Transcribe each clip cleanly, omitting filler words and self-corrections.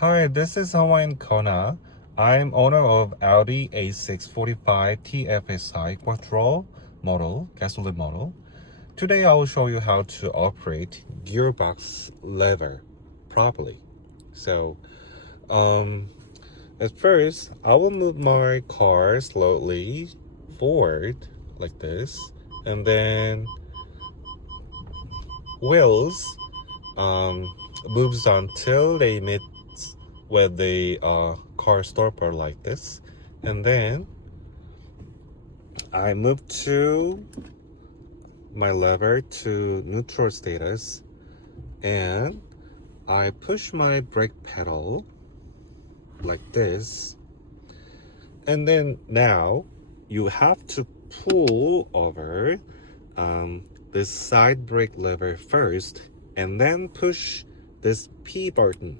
Hi, this is Hawaiian Kona. I'm owner of Audi A645 TFSI Quattro model, gasoline model. Today I will show you how to operate gearbox lever properly. So, at first, I will move my car slowly forward like this, and then wheels moves until they meet with the car stopper like this, and then I move to my lever to neutral status, and I push my brake pedal like this, and then now you have to pull over this side brake lever first, and then push this P button,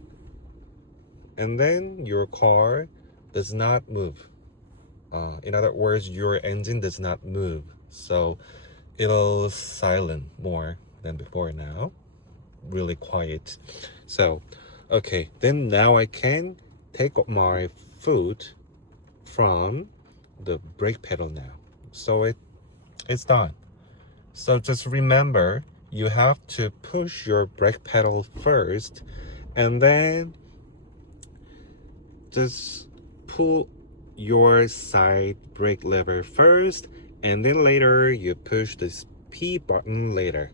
and then your car does not move. In other words, your engine does not move, so it'll silent more than before now, really quiet. So okay, then now I can take my foot from the brake pedal now, so it's done. So just remember, you have to push your brake pedal first, and then just pull your side brake lever first, and then later you push this P button later.